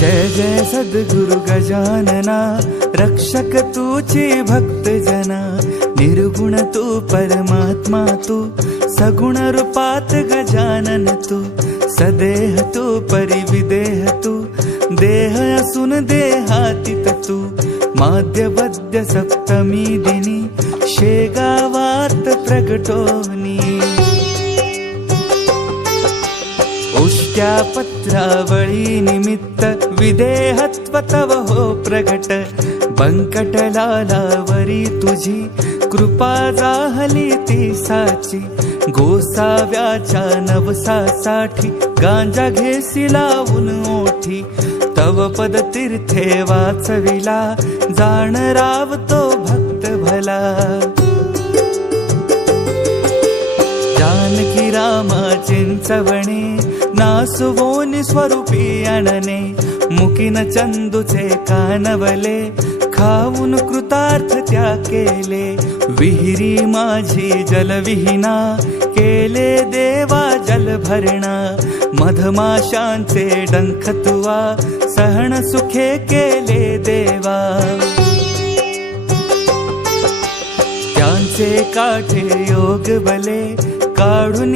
जय जय सद्गुरु गजानना, रक्षक तूची भक्त जना। निर्गुण तू परमात्मा तू, सगुण रूपात गजानन तू। सदेह तू परिविदेह तू, देह असून देहातीत तू। माध्यवद्य सप्तमी दिनी, शेगावात प्रगटोनी। उष्ट्या पत्रावळी निमित्त, विदेहत्व तव हो प्रगट। बंकटलालावरी तुझी, कृपा जाहली ती साची। गोसाव्याच्या नवसासाठी, गांजा घेसी लावून ओठी। तव पद तीर्थे वाचविला, जाण रावतो भक्त भला। जानकी रामा चिंचवणे, नासुवोनी स्वरूपी आणणे। मुकीन चंदूचे कानवले, खाऊन कृतार्थ त्या केले। विहिरी माझी जलविहीना, केले देवा जल भरणा। मधमाशांचे डंख तुवा, सहन सुखे केले देवा। त्यांचे काठे योग बले, काढून